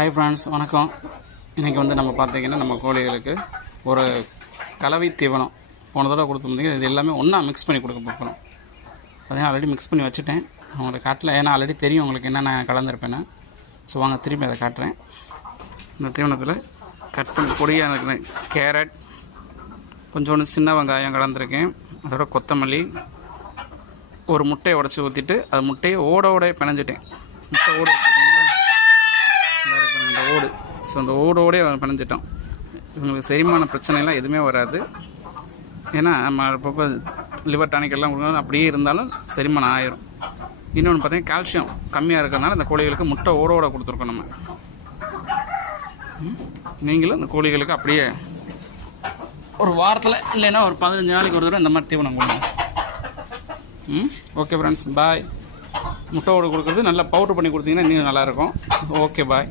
Hi friends, வணக்கம். இன்றைக்கி நம்ம பார்த்திங்கன்னா நம்ம கோழிகளுக்கு ஒரு கலவை தீவனம் போன தடவை கொடுத்துருந்தீங்க. இது எல்லாமே ஒன்றா மிக்ஸ் பண்ணி கொடுக்க போகிறோம். பார்த்தீங்கன்னா ஆல்ரெடி மிக்ஸ் பண்ணி வச்சுட்டேன். உங்களுக்கு காட்டல, ஏன்னா ஆல்ரெடி தெரியும் உங்களுக்கு என்னென்ன கலந்துருப்பேன்னு. ஸோ வாங்க திரும்பி அதை காட்டுறேன். இந்த தீவனத்தில் கட் பண்ணி பொடியாக இருக்கிறேன் கேரட், கொஞ்சோண்டு சின்ன வெங்காயம் கலந்துருக்கேன், அதோட கொத்தமல்லி, ஒரு முட்டையை உடச்சி ஊற்றிட்டு அது முட்டையை ஓட பிணைஞ்சிட்டேன். முட்டை ஓடு இந்த ஓடு, ஸோ அந்த ஓடோடே பிணைஞ்சிட்டோம். இவங்களுக்கு செரிமான பிரச்சனைலாம் எதுவுமே வராது. ஏன்னா நம்ம அப்பப்போ லிவர் டானிக் எல்லாம் கொடுக்கணும், அப்படியே இருந்தாலும் செரிமானம் ஆயிரும். இன்னொன்று பார்த்தீங்கன்னா கால்சியம் கம்மியாக இருக்கிறதுனால இந்த கோழிகளுக்கு முட்டை ஓட கொடுத்துருக்கோம். நம்ம நீங்களும் இந்த கோழிகளுக்கு அப்படியே ஒரு வாரத்தில் இல்லைன்னா ஒரு 15 நாளைக்கு ஒரு தடவை இந்த மாதிரி தீவனம் கொடுங்க. ஓகே ஃப்ரெண்ட்ஸ், பாய். முட்டை ஓடு கொடுக்குறது நல்லா பவுட்ரு பண்ணி கொடுத்தீங்கன்னா இன்னும் நல்லாயிருக்கும். ஓகே, பாய்.